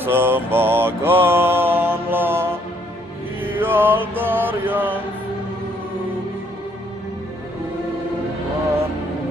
persembahkanlah di altar yang Tuhan mulia.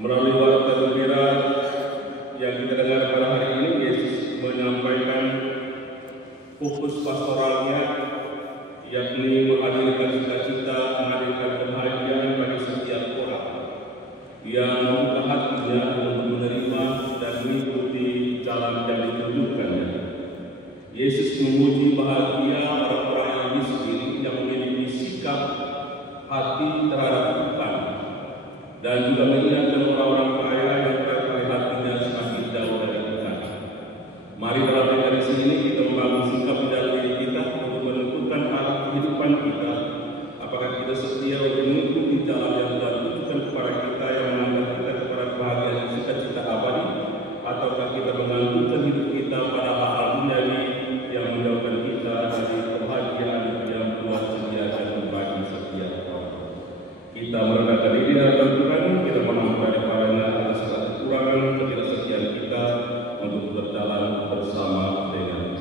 Melalui warta gembira yang kita dengar pada hari ini, Yesus menyampaikan fokus pastoralnya, yakni menghadirkan sukacita, menghadirkan kebahagiaan bagi setiap orang yang membuka hatinya untuk menerima dan mengikuti jalan yang ditunjukkannya. Yesus memuji bahagia orang-orang yang miskin yang memiliki sikap hati terhadap Tuhan, dan juga mengingatkan orang-orang kaya yang terkait hatinya semakin jauh dari Tuhan. Mari dalam di sini kita membangun sikap dalam diri kita untuk menentukan arah kehidupan kita. Apakah kita setia untuk mengikuti jalan yang Tuhan tunjukkan kepada kita yang mengantar kita kepada kebahagiaan dan sukacita abadi, ataukah kita menggantungkan hidup kita pada hal-hal duniawi yang menjauhkan kita dari kebahagiaan yang Tuhan sediakan bagi setiap orang. Kita merendahkan diri hadapan Tuhan, kita mengampuni kepadanya atas segala kekurangan ketidaksetiaan kita untuk berjalan bersama dengan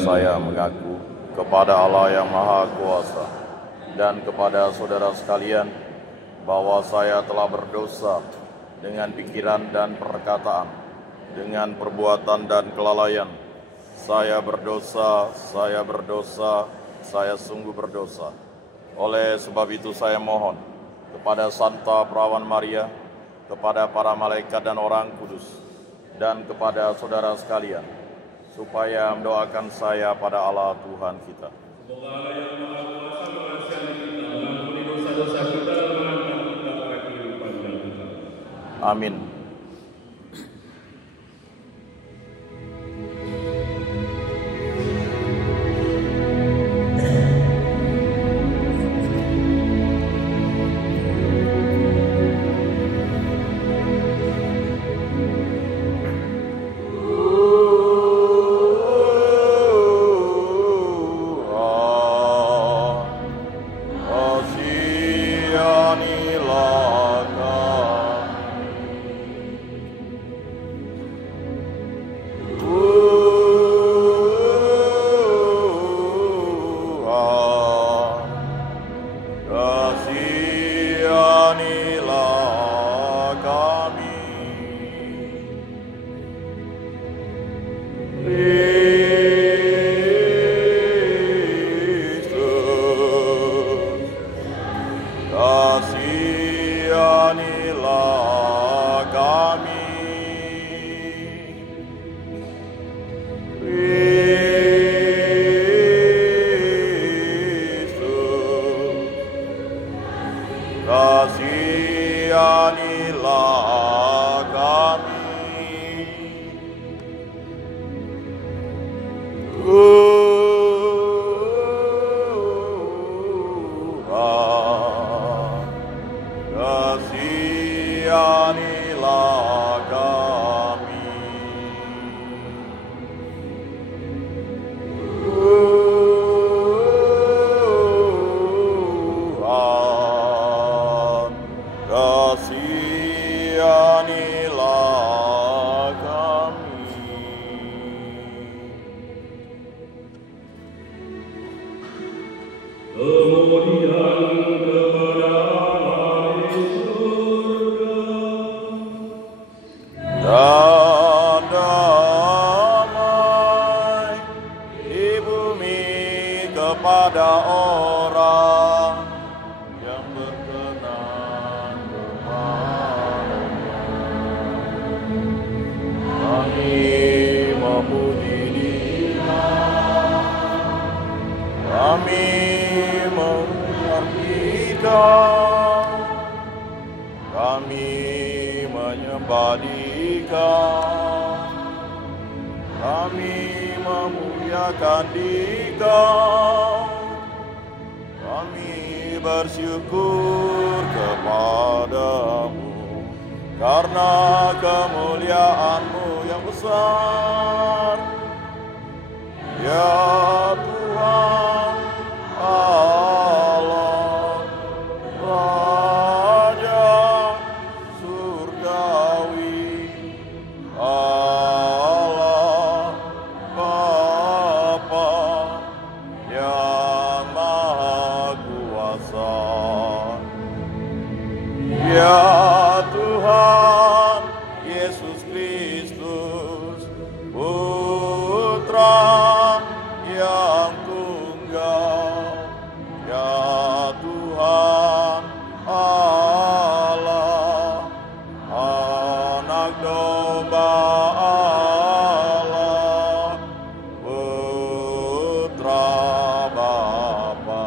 Saya mengaku kepada Allah yang Maha Kuasa dan kepada saudara sekalian bahwa saya telah berdosa dengan pikiran dan perkataan, dengan perbuatan dan kelalaian. Saya berdosa, saya sungguh berdosa. Oleh sebab itu saya mohon kepada Santa Perawan Maria, kepada para malaikat dan orang kudus, dan kepada saudara sekalian, supaya mendoakan saya pada Allah Tuhan kita. Semoga Allah yang Maha Kuasa mengasihani kita, mengampuni dosa-dosa kita, dan mengangkat kita pada kehidupan yang kekal. Amin. Kasihanilah kami. Tuhan, kasihanilah kami. Tuhan, kasihanilah kami. kepada orang yang berkenan kepada-Nya. Kami memuji Dia, kami menghargai, kami menyembah Dia, kami memuliakan Dia, kami bersyukur kepadamu karena kemuliaan-Mu yang besar. Ya Tuhan Allah, Raja surgawi, Allah Bapa yang Maha Kuasa. Ya Tuhan Yesus Kristus, Putra yang tunggal. Ya Tuhan Allah, Anak domba Allah, Putra Bapa.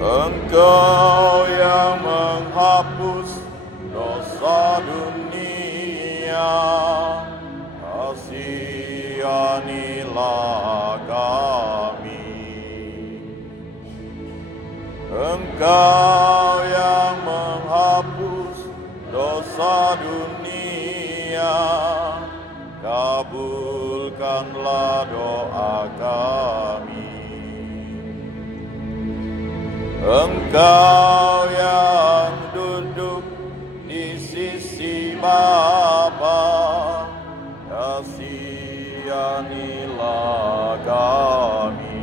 Engkau yang menghapus dosa dunia, kasihanilah kami. Engkau yang menghapus dosa dunia, kabulkanlah doa kami. Engkau yang duduk di sisi Bapa, kasihanilah kami.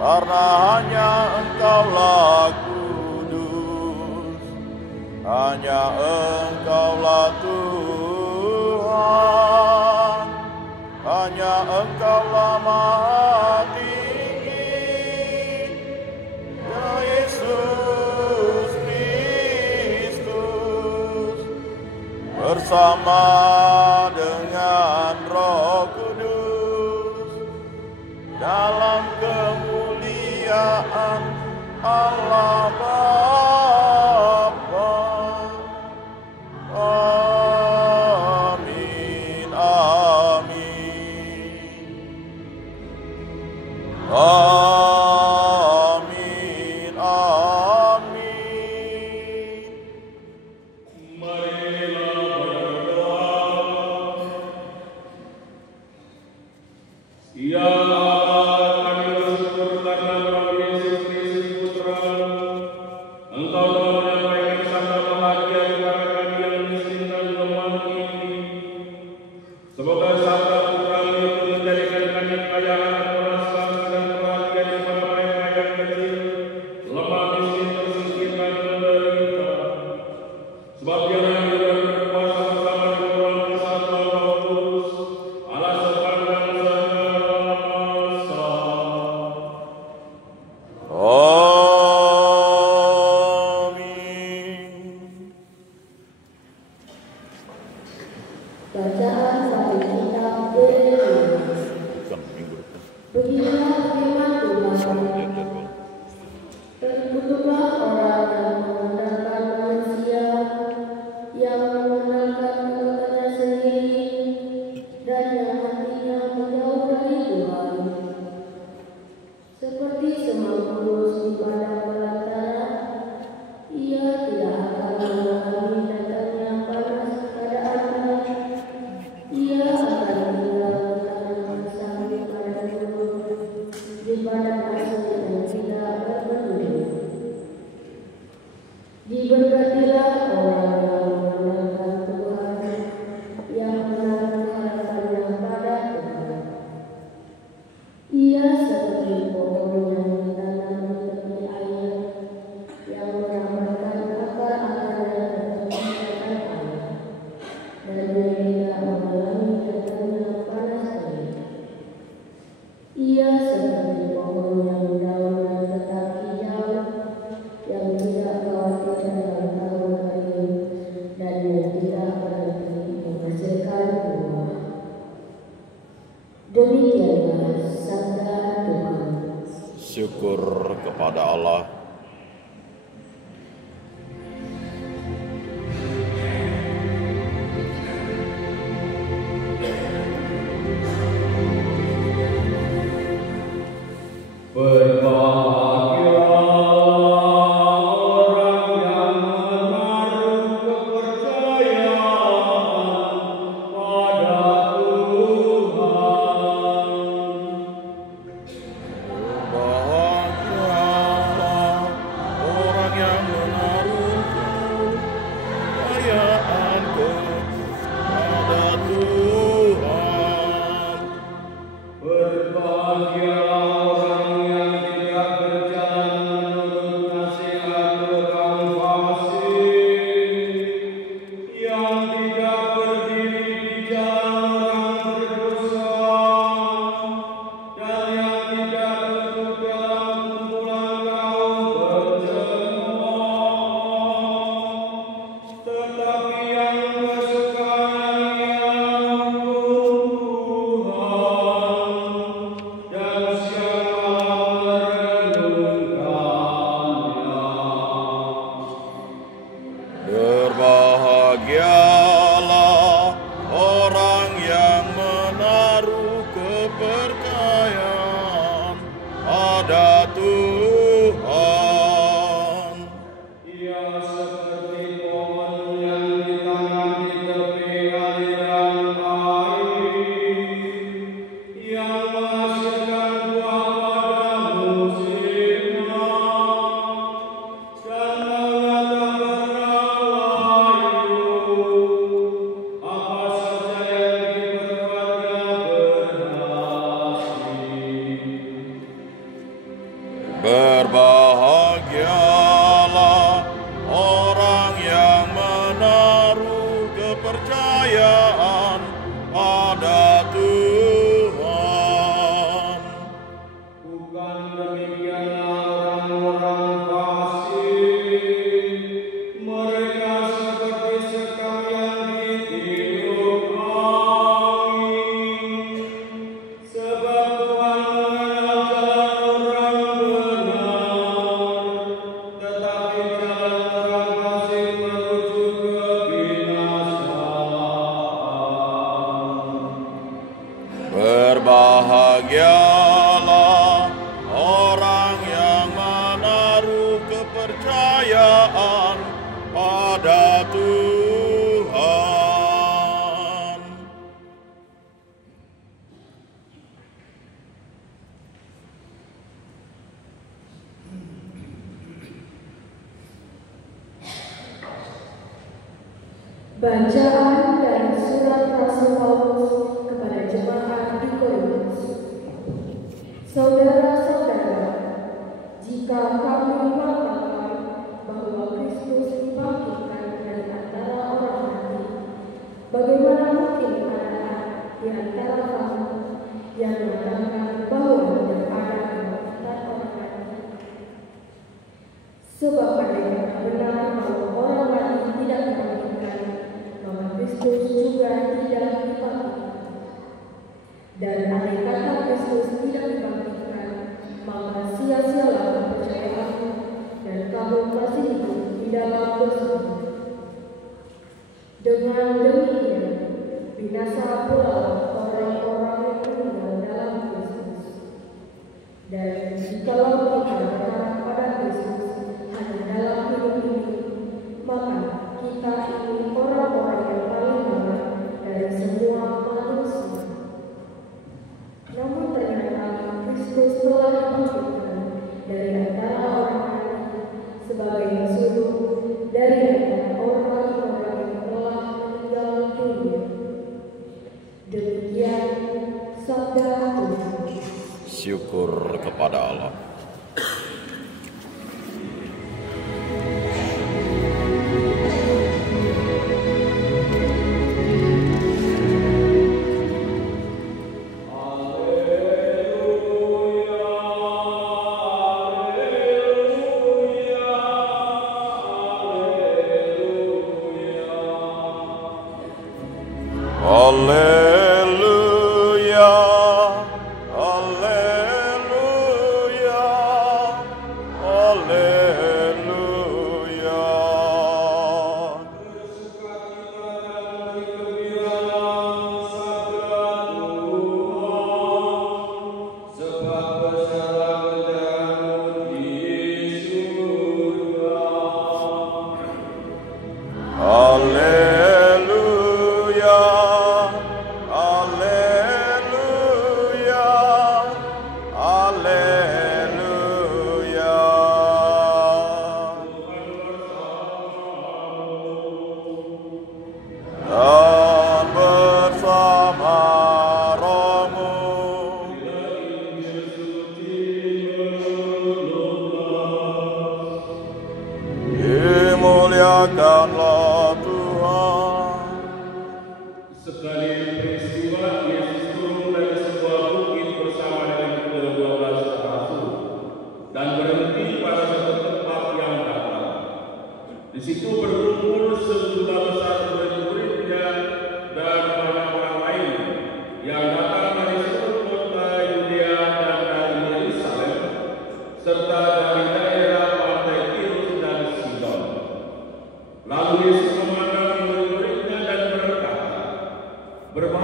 Karena hanya Engkaulah kudus, hanya Engkaulah Tuhan, hanya Engkaulah Maha Tinggi. Ya Yesus Kristus, bersama dengan Roh Kudus, dalam kemuliaan Allah Bapa. Amin, amin. Amin, amin. Marilah berdoa. Demikianlah sabda Tuhan. Syukur kepada Allah. Berbahagialah orang yang menaruh kepercayaan pada Tuhan. Ia seperti pohon yang ditanam di tepi aliran air, yang menghasilkan buah pada musimnya, dan Berbahagialah orang yang menaruh kepercayaan pada Tuhan. bukan demikianlah orang-orang fasik, mereka seperti sekam yang ditiup angin. Sebab Tuhan mengenal jalan orang benar, tetapi jalan orang fasik menuju kebinasaan. Berbahagialah orang yang menaruh kepercayaan pada Tuhan. Bacaan dari surat Rasul Paulus kepada jemaat di Korintus. Saudara-saudara, jika kami mengatakan bahwa Kristus dibangkitkan dari antara orang mati, bagaimana mungkin ada di antara kamu yang mengatakan bahwa tidak ada kebangkitan orang mati? Sebab ada yang benar bahwa orang mati tidak dibangkitkan, maka Kristus juga tidak dibangkitkan. Dan andai kata Kristus tidak dibangkitkan, maka sia-sialah kepercayaanmu dan kamu masih hidup di dalam dosa. Dengan demikian, binasa pula orang-orang yang meninggal dalam Kristus. Dan jikalau kita berharap pada Kristus hanya dalam hidup ini, maka kita ini orang-orang yang paling lemah dari semua manusia. Namun ternyata Kristus telah dibangkitkan dari antara orang mati sebagai suluh dari antara orang-orang yang telah meninggal dunia. Demikian sabda Tuhan. Syukur kepada Allah. Haleluya,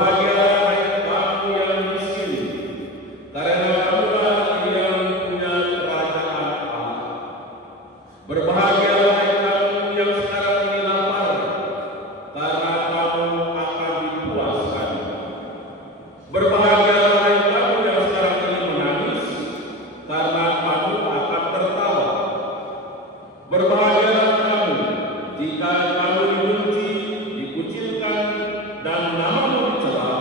Berbahagialah hai kamu yang miskin, karena kamulah yang punya kerajaan Allah. Berbahagialah hai kamu yang sekarang ini lapar, karena kamu akan dipuaskan. Berbahagialah hai kamu yang sekarang ini menangis, karena kamu akan tertawa. Berbahagialah kamu jika kamu dibenci, dikucilkan, dan namamu dicela,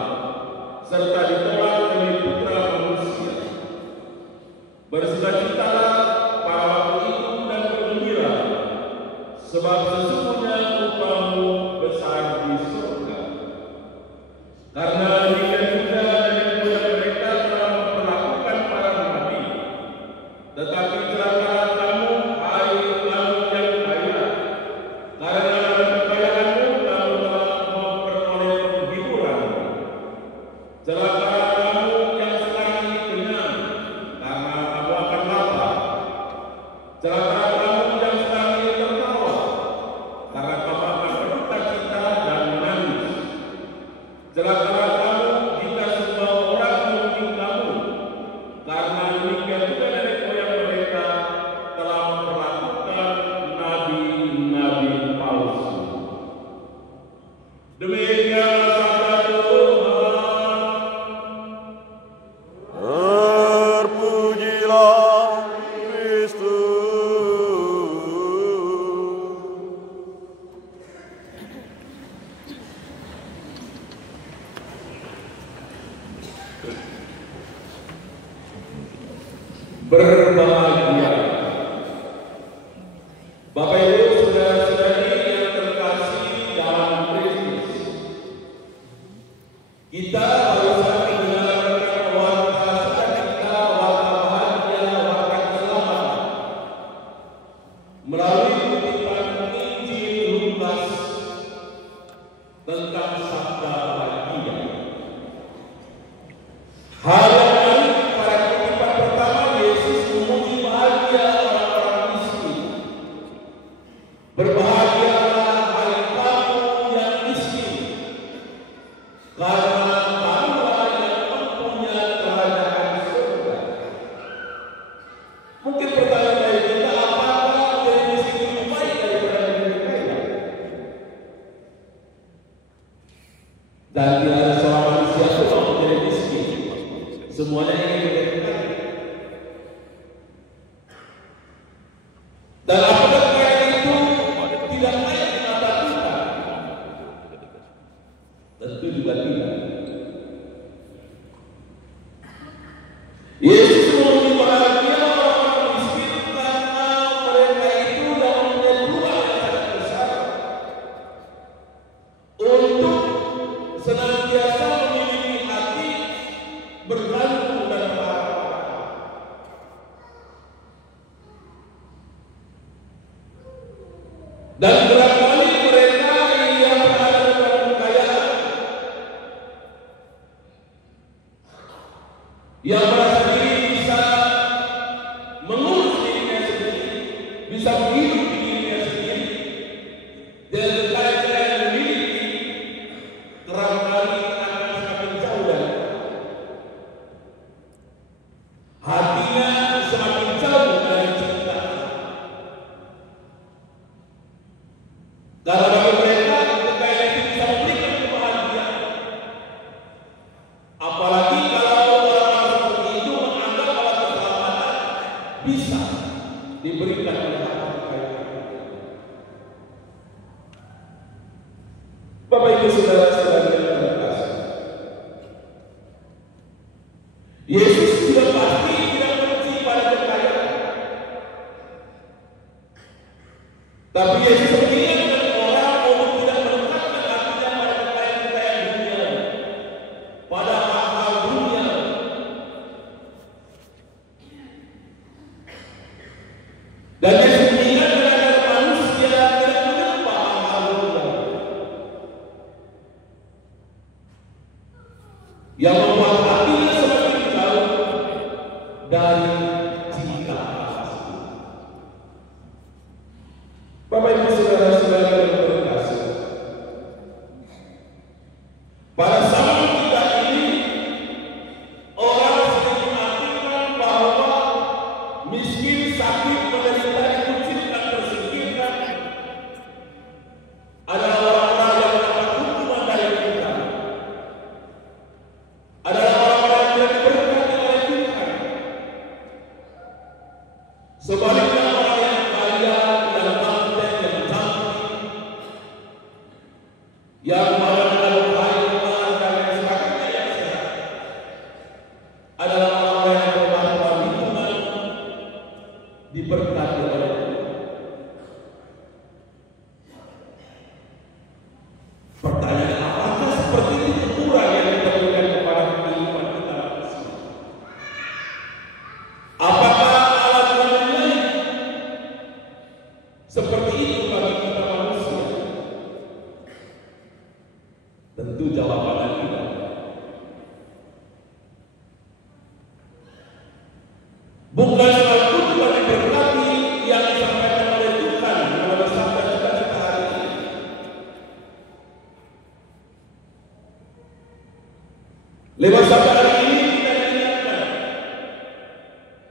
serta ditolak demi Putra Manusia. Bersukacitalah pada waktu itu dan bergembira, sebab sesungguhnya upahmu besar di surga. Karena demikian juga nenek mereka telah memperlakukan para nabi. Tetapi celakalah kamu, hai kamu yang kaya, karena dalam kekayaanmu kamu telah memperoleh penghiburan. Celakalah kamu yang sekarang ini kenyang, karena kamu akan lapar. Celakalah kamu yang sekarang ini tertawa, karena kamu akan berduka cita dan menangis. Celakalah kamu jika semua orang memuji kamu, karena demikian juga nenek moyang mereka telah memperlakukan nabi-nabi palsu. Demikian sabda Tuhan. Terpujilah Kristus. Berbahagia Bapak Ibu saudara-saudari yang terkasih dalam Kristus. Kita barusan mendengarkan warta sukacita, warta bahagia, warta keselamatan melalui kutipan Injil Lukas tentang sabda bahagia. Hal yang menarik pada kutipan pertama, Yesus memuji bahagia orang-orang miskin. Berbahagialah hai kamu yang miskin, karena kamulah yang mempunyai kerajaan surga. Mungkin pertanyaan dari kita, apakah menjadi miskin lebih baik daripada menjadi kaya? Dan tidak ada seorang manusia pun yang menjadi miskin. Semuanya ingin menjadi kaya. Dan apakah kekayaan itu tidak layak di mata kita? Tentu juga tidak. Yesus memuji bahagia orang miskin karena mereka itu yang mempunyai dua yang sangat besar untuk senantiasa memiliki hati bergantung dan berharap. Dan barangkali mereka yang berada dalam kekayaan, yang merasa diri bisa mengurus dirinya sendiri, bisa menghidup dirinya sendiri, dan kekayaan yang dimiliki kerangkali akan semakin jauh dari hatinya, semakin jauh dari cinta. Karena bagi mereka kekayaan itu bisa memberikan kebahagiaan. Apalagi kalau orang-orang seperti itu menganggap bahwa keselamatan bisa diberikan oleh harta kekayaan. Bapak Ibu saudara-saudari yang terkasih, Yesus sudah pasti tidak benci pada kekayaan. Tapi Yesus mengingatkan orang untuk tidak menempatkan hatinya pada kekayaan-kekayaan dunia, pada hal-hal dunia. Dan Yesus mengingatkan agar manusia tidak menyembah hal-hal dunia yang membuat hatinya semakin jauh dari cinta kasih. Bapak Ibu saudara-saudara yang terkasih, pada zaman Lewat sabda hari ini kita diingatkan,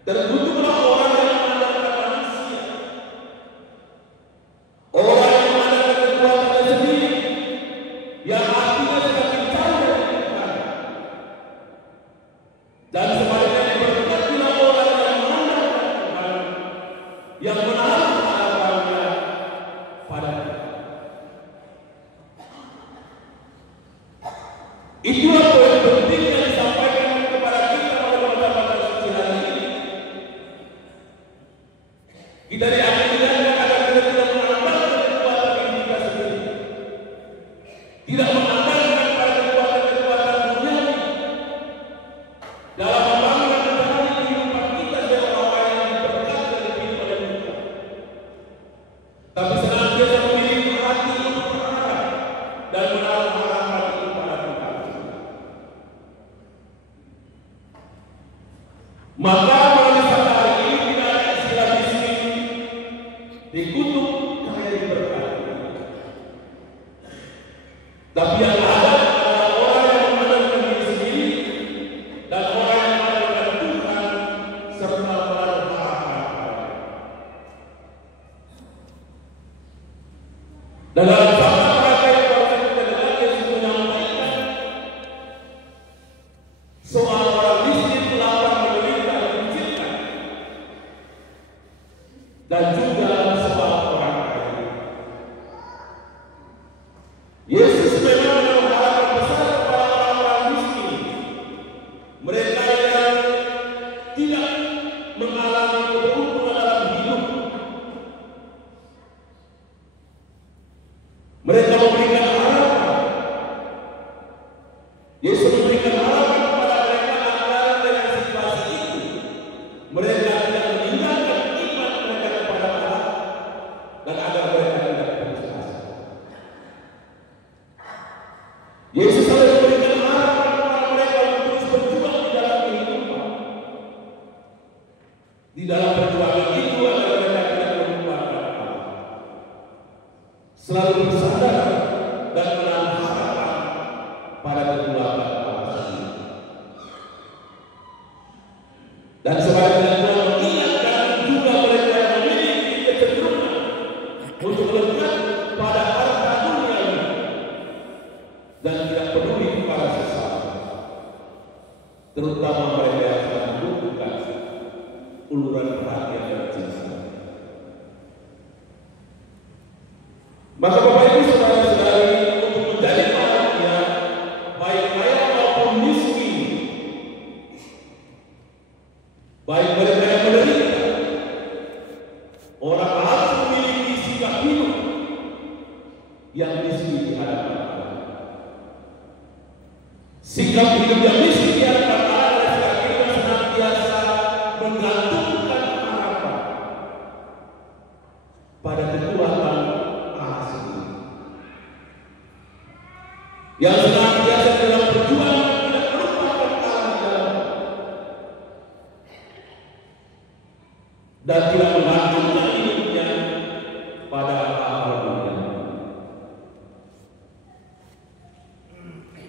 terkutuklah orang yang mengandalkan manusia, orang yang mengandalkan kekuatannya sendiri, yang artinya semakin jauh dari Tuhan. Dan sebaliknya diberkatilah orang yang mengandalkan Tuhan, yang menaruh harapannya pada Tuhan. Itulah poin penting yang disampaikan kepada kita pada masa-masa suci hari ini. Kita diajarkan agar kita tidak mengandalkan kekuatan diri kita sendiri, tidak mengandalkan pada kekuatan duniawi dalam membangun dan menjalani kehidupan kita sebagai orang-orang yang diberkati dan dipilih oleh Tuhan, tapi senantiasa memiliki hati untuk berharap dan menaruh harapan itu pada Tuhan. Maka melalui sabda hari ini tidak ada istilah miskin, dikutuk, kaya, diberkati. Tapi yang ada adalah orang yang mengandalkan diri sendiri dan orang yang mengandalkan Tuhan serta menaruh harapan kepada-Nya. Dan dalam sabda mereka yang baru saja kita dengar, Yesus menyampaikan soal orang miskin, lapar, menderita, dikucilkan, dan juga soal orang kaya. Yesus memang menaruh harapan besar kepada orang-orang miskin, mereka yang tidak mengalami keberuntungan dalam hidup. Mereka memberikan harapan. Yesus memberikan harapan kepada mereka agar dengan situasi itu mereka tidak meninggalkan iman mereka kepada Allah dan agar mereka tidak putus asa. Yesus selalu memberikan harapan kepada mereka untuk terus berjuang di dalam kehidupan. Di dalam perjuangan itu agar mereka tidak melupakan Allah, selalu bersandar dan menaruh harapan pada kekuatan Allah sendiri. Dan sebaliknya Tuhan mengingatkan juga mereka yang memiliki kecenderungan untuk lekat pada harta duniawi dan tidak peduli kepada sesama, terutama mereka yang sedang membutuhkan uluran perhatian dan cinta. Maka Bapak Ibu saudara-saudari, untuk menjadi bahagia, baik kaya maupun miskin, baik mereka yang menderita, orang harus memiliki sikap hidup yang miskin di hadapan Allah. Sikap hidup yang miskin di hadapan Allah adalah sikap hidup yang senantiasa menggantungkan harapan pada kekuatan Allah sendiri, yang senantiasa dalam perjuangan tidak melupakan Allah di dalam dan tidak menggantungkan hidupnya pada hal dunia.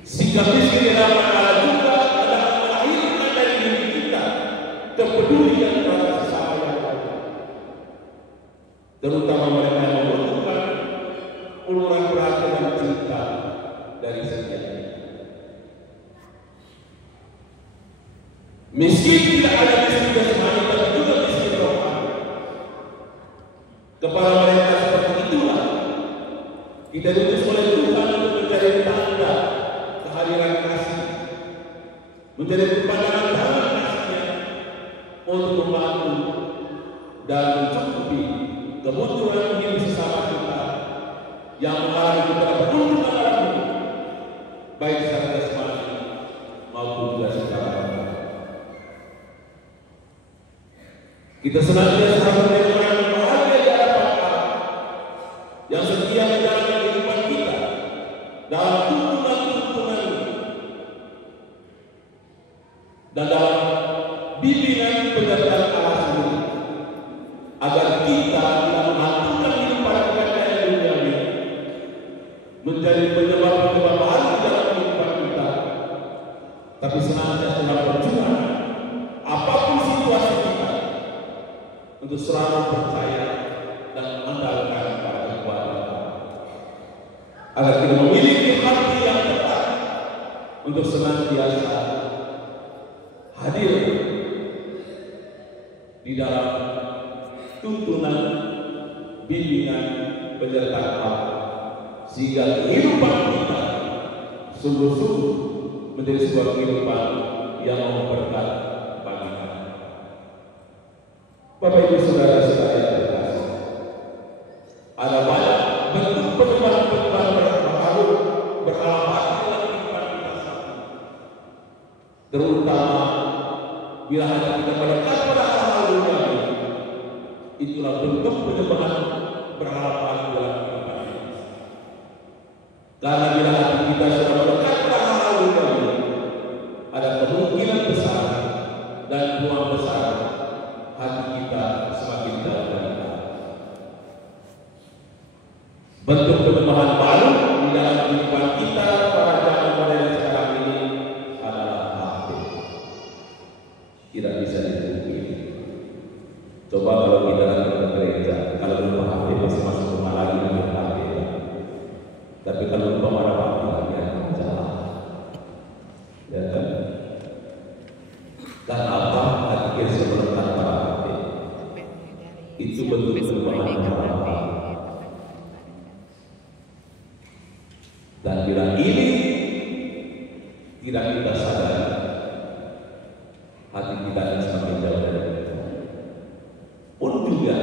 Sikap miskin di hadapan Allah juga adalah melahirkan dari diri kita kepedulian terhadap sesama yang lain, terutama mereka yang membutuhkan uluran perhatian dan cinta dari setiap kita. Miskin tidak ada miskin jasmani, tapi juga miskin rohani. Kepada mereka seperti itulah kita diutus oleh Tuhan untuk mencari tanda kehadiran kasih, mencari pandangan tangan kasih-Nya untuk membantu dan mencukupi kebutuhan hidup sesama kita yang mengalami kita beruntung dalam hidup, baik secara jasmani maupun juga secara rohani. Kita senantiasa harus menjadi orang yang bahagia di hadapan Allah, yang setia menjalani kehidupan kita dalam tuntunan-tuntunan dan dalam bimbingan penyertaan Allah sendiri, agar kita tidak menggantungkan hidup pada kekayaan duniawi menjadi penyebab baru dalam kehidupan kita, tapi senantiasa dalam perjuangan apapun situasi kita untuk selalu percaya dan mengandalkan pada kekuatan Allah, agar kita memiliki hati yang tetap untuk senantiasa hadir di dalam tuntunan, bimbingan, penyertaan Allah, sehingga kehidupan kita sungguh-sungguh menjadi sebuah kehidupan yang memberkati bagi kita. Bapak Ibu Saudara sekalian terkasih, ada banyak bentuk penyembahan-penyembahan berpengaruh beralamat dalam kehidupan kita saat ini, terutama bila hanya kita mendekat pada hal-hal duniawi. Itulah bentuk penyembahan berharapan dalam kehidupan ini. Karena bila hati kita sudah melekat pada hal-hal duniawi, ada kemungkinan besar dan peluang besar hati kita semakin jauh dari Allah. Bentuk penyembahan baru di dalam kehidupan kita pada zaman modern sekarang ini adalah HP. Tidak bisa dipungkiri. Coba kalau kita datang ke gereja, kalau lupa HP masih masuk rumah lagi dengan HP. Tapi kalau lupa pada waktu lagi akan jalan. Ya kan? Dan apa hati kita sebelumkan pada HP? Itu bentuk perubahan apa? Dan bila ini tidak kita sadari, hati kita akan semakin jauh dari kita. Pun juga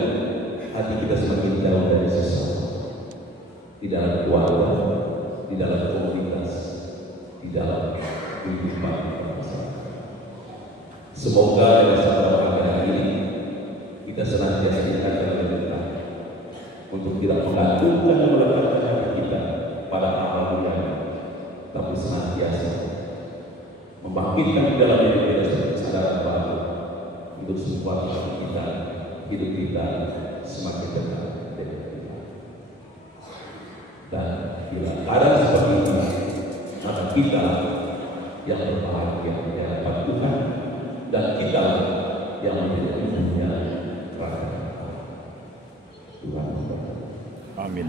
hati kita semakin jauh dari sesuatu di dalam keluarga, di dalam komunitas, di dalam kehidupan masyarakat. Semoga dengan sabda pagi ini kita senantiasa diajar oleh Tuhan untuk tidak menggantungkan dan meletakkan hati kita pada amal dunia, tapi senantiasa membangkitkan di dalam diri kita kesadaran baru untuk supaya kita hidup kita semakin dekat dengan Tuhan. Dan bila keadaan seperti ini, maka kita yang berbahagia di hadapan Tuhan dan kita yang menjadi umumnya kerajaan Tuhan. Amin.